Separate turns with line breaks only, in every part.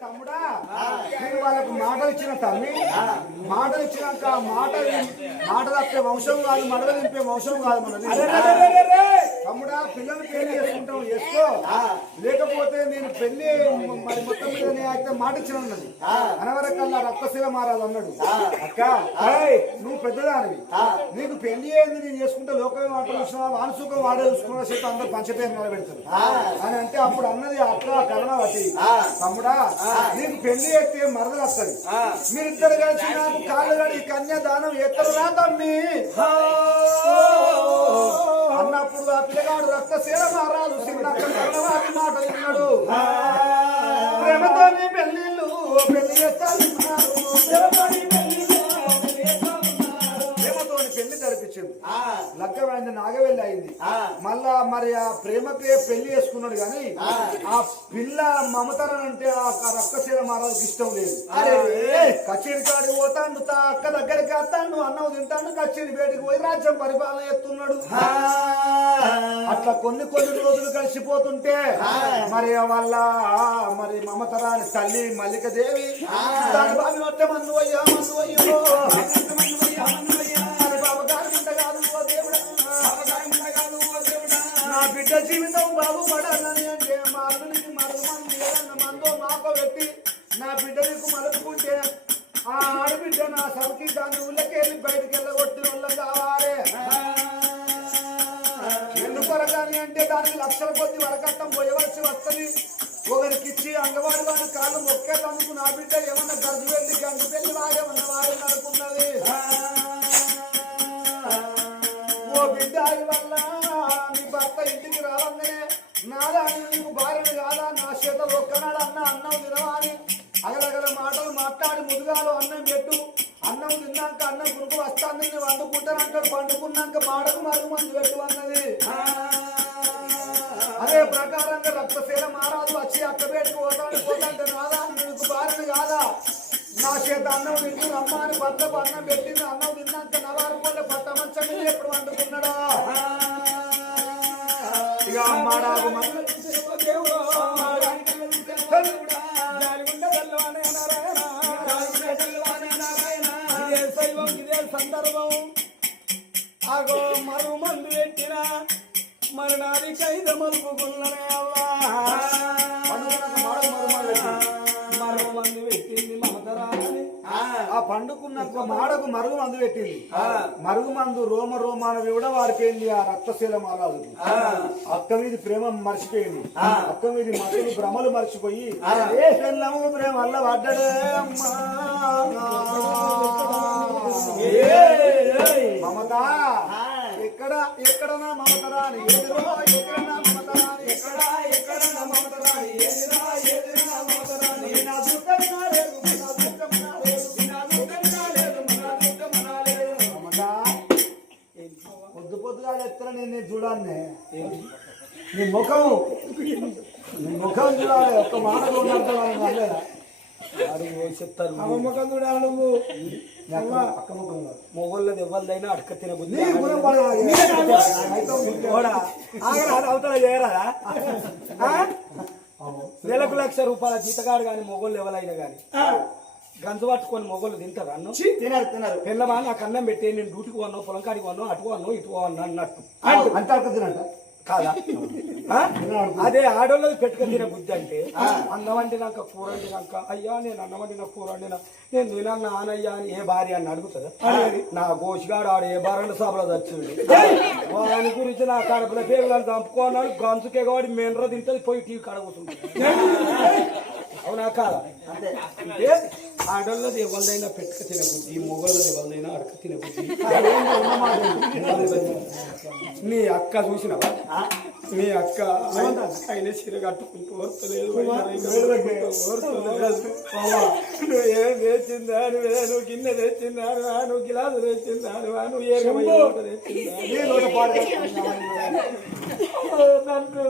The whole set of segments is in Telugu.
తమ్ముడా నేను వాళ్ళకు మాటలు ఇచ్చిన తమ్మి మాటలు ఇచ్చినాక మాట మాట తప్పే వంశం కాదు మడవ దింపే వంశం కాదు మనది. తమ్ముడా పిల్లలు పెళ్ళి చేసుకుంటాం చేసుకో. లేకపోతే నేను పెళ్ళి మరి మొత్తం మీద నేను అయితే మాట ఇచ్చిన ఉన్నది అనవరకల్లా రక్తశీల మారాలి అన్నాడు. అక్క నువ్వు పెద్దదానివి. నీకు పెళ్ళి అయింది నేను చేసుకుంటే లోకమే మాట చూసినా వానసుఖం వాడే చూసుకున్న చేత అందరు పంచపేరు నిలబెడతారు. అని అంటే అప్పుడు అన్నది అక్క కరుణవతి. తమ్ముడా నీకు పెళ్ళి అయితే మరదలు వస్తుంది. మీరిద్దరు కలిసి నాకు కాళ్ళు కన్యాదానం ఎత్తరురా తమ్మి. పిల్లగాడు రక్తశీల మారాలు చిన్న కరుణవతి మాటలు విన్నాడు. ప్రేమతో నీ పెళ్ళిళ్ళు పెళ్ళి చేస్తాను పెళ్ళి జరిపించింది లగ్గమైంది నాగవెల్లి అయింది. మళ్ళా మరి ఆ ప్రేమకే పెళ్ళి చేసుకున్నాడు గాని ఆ. పిల్ల మమతరం అంటే ఆ రక్తశీల మారాలకు ఇష్టం లేదు. కచేరి కాడికి పోతాడు తా అక్క దగ్గరికి వస్తాడు అన్నం తింటాడు కచేరి బయటికి పోయి రాజ్యం పరిపాలన చేస్తున్నాడు. అట్లా కొన్ని కొన్ని రోజులు కలిసిపోతుంటే మరి వాళ్ళ మరి మమతరాని తల్లి మల్లికదేవి దాని బాబు నొట్టె మన్ను అయ్యా మన్ను అయ్యో. బిడ్డ నీకు మలుపుకుంటే ఆ ఆడబిడ్డ నా సౌకి దాని ఊళ్ళకెళ్ళి బయటికి వెళ్ళగొట్టి వల్ల కావాలి. ఎందుకొరగాని అంటే దానికి లక్షల కొద్ది వరకట్టం పోయవలసి వస్తుంది. ఒకరికి ఇచ్చి అంగవాడి వాడి కాళ్ళు మొక్కేటందుకు నా బిడ్డ ఏమన్నా గర్జు వెళ్ళి గంజు వెళ్ళి వాగేమన్నా వాడి నడుకున్నది ఓ బిడ్డ అది వల్ల నీ భర్త ఇంటికి రావాలనే నాదా నీకు భార్యను కాదా? నా చేత ఒక్కనాడు అన్న అన్నం తినవాని. మాటలు మాట్లాడి ముదుగాలు అన్నం పెట్టు. అన్నం తిన్నాక అన్నం గురుకు వస్తాను నేను వండుకుంటానంటాడు పండుకున్నాక మాడకు మరుగు మందు పెట్టు అన్నది. అదే ప్రకారంగా రక్తశీల మారాదు వచ్చి అక్క పెట్టుకు పోతాడు. పోతాంటే రాదా నీకు భార్యను కాదా? నా చేత అన్నం తింటూ అమ్మ అని అన్నం పెట్టింది. అన్నం తిన్నాక నవారు కోళ్ళ పట్ట మంచం ఎప్పుడు వండుకున్నాడా? ఇక మాడాకు మందు.
మరి నాది కైద మలుపుకున్ననే మరో మందు పెట్టింది
ఆ పండుకున్నాక మాడకు మరుగు మందు పెట్టింది. మరుగు మందు రోమ రోమాన కూడా వారిపోయింది ఆ రక్తశీల మారాలు అక్క మీద ప్రేమ మర్చిపోయింది. అక్క మీద మతులు భ్రమలు మర్చిపోయి ఏ పెళ్ళము ప్రేమ వల్ల పడ్డడే అమ్మా. మమత. ఎక్కడ ఎక్కడ నా మమతరాని? ఎదురో ఎక్కడ నా మమతరాని? ఎక్కడ ఎక్కడ నా మమతరాని? ఎదురా ఎదురు నా మమతరాని? నా దుఃఖం నా లేదు నా దుఃఖం నా లేదు నా దుఃఖం నా లేదు నా దుఃఖం నా లేదు. మమత పొద్దు పొద్దుగా ఎత్తర నేను చూడాలనే? నీ ముఖం నీ ముఖం చూడాలి ఒక్క మాట ఉన్నట్టు వాళ్ళేదా
అడుగు చెప్తారు? అమ్మకం చూడాలి నువ్వు. మొగోళ్ళది ఎవరిదైనా అడక తినబుద్ధి చేయరాదా ఆ? నెలకు లక్ష రూపాయల జీతగాడు కానీ మొగోళ్ళు ఎవరైనా కానీ. గంజు పట్టుకొని మొగోళ్ళు తింటారు అన్నం?
తినరు తినరు.
పిల్లమా నాకు అన్నం పెట్టి నేను డ్యూటీకి వన్నావు పొలం కాడికి వన్నావు అటు వన్నావు ఇటు వన్నా అన్నట్టు.
అంత అక్క తినంట.
కాదా? అదే ఆడోళ్ళది పెట్టుక తినే బుద్ధి అంటే అన్నం వండినాక కూర వండినాక అయ్యా నేను అన్నం వండిన కూర వండినా నేను తినన్నా ఆనయ్యా అని ఏ భార్య అని అడుగుతుందా? నా గోషిగాడు ఆడు ఏ బారండ సభలో చచ్చిండు వాని గురించి నా కడుపుల పేగులను చంపుకోన్నాడు గంచుకే కాబట్టి మెనర తింటది పోయి టీవీ కడగొస్తుంది అవునా కాదా? అంటే ఆడోళ్ళది ఎవరిదైనా పెట్టుక తినే బుద్ధి మొగోళ్ళది ఎవరిదైనా అడక తినే బుద్ధి నీ అక్క చూసినావా? మీ అక్క ఆయన చీర కట్టుకుంటూ ఓర్తలేదు నువ్వు ఏం తెచ్చిందా? నువ్వే నువ్వు గిన్నె తెచ్చిందా? నువ్వు గిలాసు తెచ్చిందా? నువ్వు ఏ నన్ను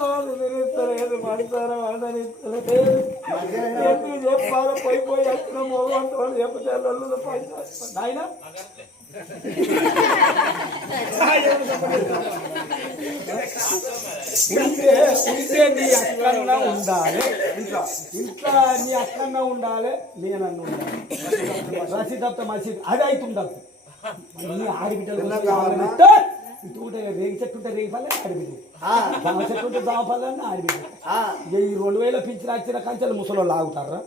కంచాలు తినిస్తలేదు మనసారా అందరిస్తలేదు ఎందుకు చెప్పాలో పోయి పోయి వచ్చిన చెప్తే నాయన? ఉంటే ఉంటే నీ అక్కన్న ఉండాలి. ఇంట్లో ఇంట్లో నీ అక్కన్న ఉండాలి నేనన్న ఉండాలి. రసీదప్త మసీద్ అది అవుతుండదు నీ ఆడిబిడ్డలు ఉంటే రేగి చెట్టు ఉంటే రేగి పల్లె ఆడిబిడ్డ
ఆ,
జామ చెట్టు ఉంటే జామ పల్లె అని ఆడిబిడ్డ
ఆ,
ఇక ఈ రెండు వేల పింఛన్ వచ్చిన కంచెలు ముసలో లాగుతారా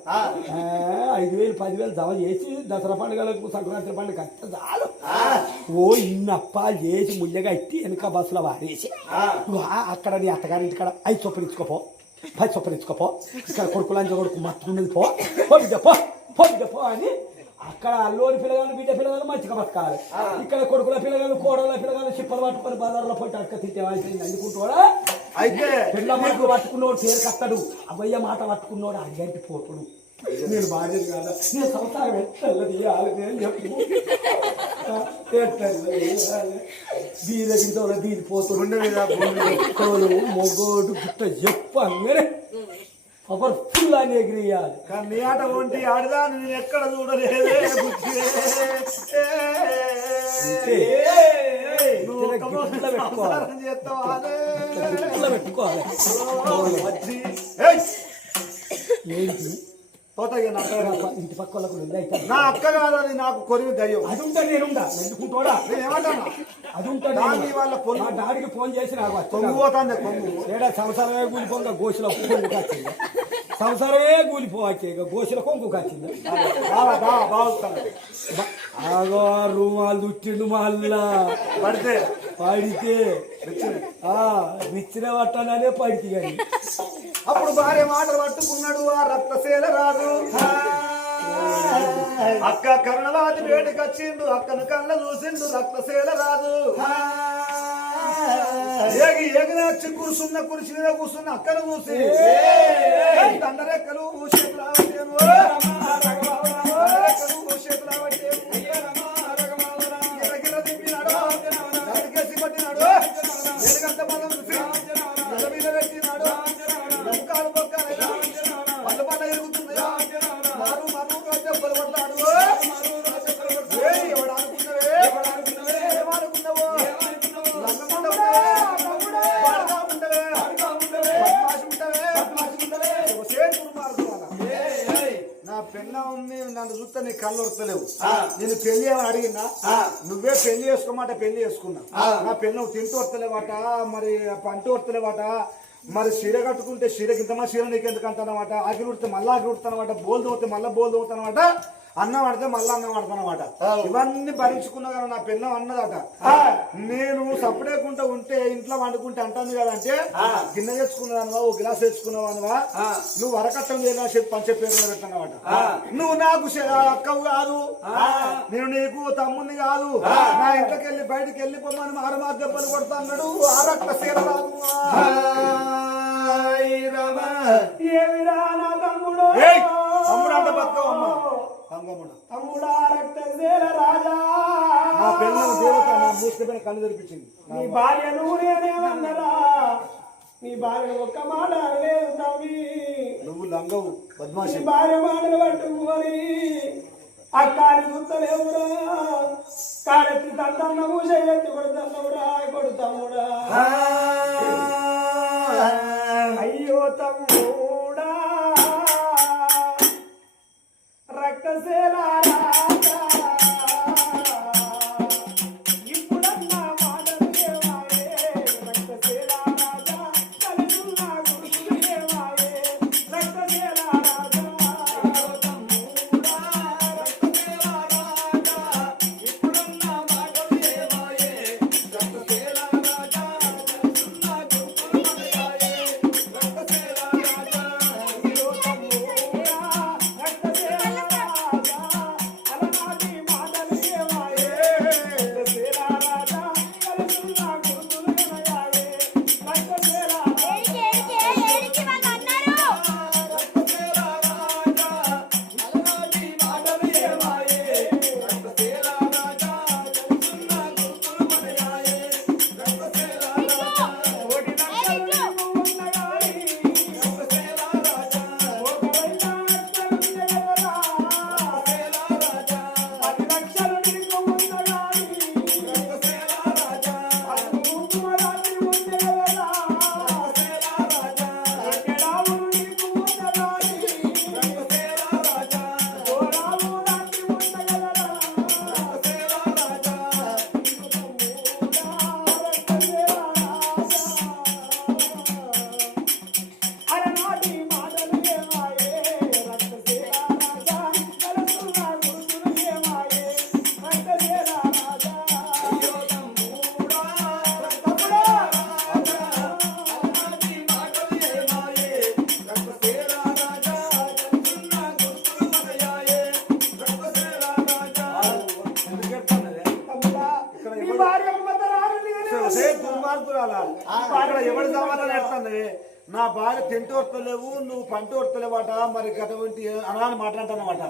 ఐదు వేలు పదివేలు జమ చేసి దసరా పండుగలకు సంక్రాంతి పండుగ అంత చాలు.
ఆ,
ఓ ఇన్నప్పాలు చేసి ముయ్యగా ఎత్తి వెనక బస్సులో వారేసి
ఆ.
నువ్వు ఆ- అక్కడ నీ అత్తగారి ఇంటికాడ ఐదు చొప్పులు ఇచ్చుకోపో పది చొప్పులు ఇచ్చుకోపో ఇక్కడ కొడుకులంజ కొడుకు మత్తుకున్నది పో. పో పో. పో అని అక్కడ అల్లోని పిల్లగాలు బిడ్డ పిల్లగాలు మంచిగా బతకాలి. ఇక్కడ కొడుకుల పిల్లగాలు కోడల పిల్లగాలు చిప్పలు పట్టుకొని బజార్లో పోయి అడక తిట్టే అయిపోయింది అందుకుంటోడా?
అయితే
పిల్ల మాటలు పట్టుకున్నోడు పేరు కట్టడు అవ్వయ్య మాట పట్టుకున్నోడు అడిగంటి పోతుడు. నేను భార్యను కాదా? నేను సంసారం ఎట్లా తీయాలి నేను చెప్పు? దీని పోతుడు. మొగోడు గుట్ట చెప్పు అంగనే పవర్ఫుల్ అని ఎగిరియాలి
కానీ నీ ఆట ఒంటి ఆడదా? నేను ఎక్కడ చూడలేదే.
పెట్టుకోవాలి. ఏంటి?
పోతాయి నా.
ఇంటి పక్క వాళ్ళకు
నా అక్క కాదు అది నాకు కొరివి దయ్యం.
అది ఉంటా నేనుండా ఎందుకుంటోడా
నేను ఏమంటానా?
అది ఉంటా
దాని వాళ్ళ పొన్ను-
మా డాడీకి ఫోన్ చేసి నాకు వచ్చి
పోతాంది కొంగు
ఏడా సంసారమే కూలిపోగా గోసుల కొంగు కాచింది. సంసారమే కూలిపోవచ్చే ఇక గోసుల కొంగు కాచింది.
బాగా బాగా బాగుతాను
ఆగో రూమాలు దుట్టిండు మళ్ళా.
పడితే
పడితే నిచ్చిన పట్టాలనే పడితే కానీ.
అప్పుడు భార్య మాటలు పట్టుకున్నాడు ఆ రక్తశీల రాదు. అక్క వేడికి వచ్చిండు అక్కను కళ్ళ చూసిండు రక్తశీల రాదు. ఏగి ఏగిన వచ్చి కూర్చున్న కుర్చీ మీద కూర్చున్న అక్కను చూసి దండరెక్కలు చేతులు నన్ను చూస్తే నీ కళ్ళు వస్తలేవు నేను పెళ్ళి ఏమని అడిగినా నువ్వే పెళ్ళి చేసుకోమాట పెళ్ళి చేసుకున్నా. నా పెళ్ళ తింటూ వస్తలేవాట మరి పంట వస్తలేవాట మరి చీర కట్టుకుంటే చీరకి ఇంతమంది చీర నీకు ఎందుకు అంటానమాట? ఆకి ఉడితే మళ్ళీ ఆకి ఉడతానమాట బోల్ దోతే మళ్ళీ బోల్ దోతానమాట అన్నం పడితే మళ్ళీ అన్నం పడతానమాట ఇవన్నీ భరించుకున్నా కానీ నా పిల్లం అన్నదట. నేను సపరేకుంటా ఉంటే ఇంట్లో వండుకుంటే అంటాను కదంటే గిన్నె తెచ్చుకున్నావా ఓ గ్లాస్ తెచ్చుకున్నావా నువ్వు వరకట్టం చెప్పి పంచ పేరు పెట్టానమాట నువ్వు నాకు అక్కవు కాదు. నేను నీకు తమ్ముని కాదు. నా ఇంట్లోకి వెళ్ళి బయటికి వెళ్ళిపోమని మారు మారు దెబ్బలు కొడతా అన్నాడు. ఆ రక్త సీర రాదు
ఏమిరా నా తమ్ముడు?
అంటే
తమ్ముడా రక్తశీల రాజా.
నా పిల్లల దేవత నా మూసుకుపోయిన కళ్ళు తెరిపించింది.
నీ భార్యను నేనేమన్నరా నీ భార్య ఒక్క మాట అనలేదు తమ్మి.
నువ్వు లంగవు బద్మాషి
భార్య మాటలు పట్టుకొని అక్కాని చూస్తలేవురా కాడెత్తి తంతన్నము చెయ్యెత్తి కొడుతన్నవురా కొడుతమ్ముడా. అయ్యో తమ్ముడా రక్తశీల
నా భార్య తింటూ వస్తలేవు నువ్వు పంట వస్తలేవాట మరి అటువంటి అనాన్ని మాట్లాడతానమాట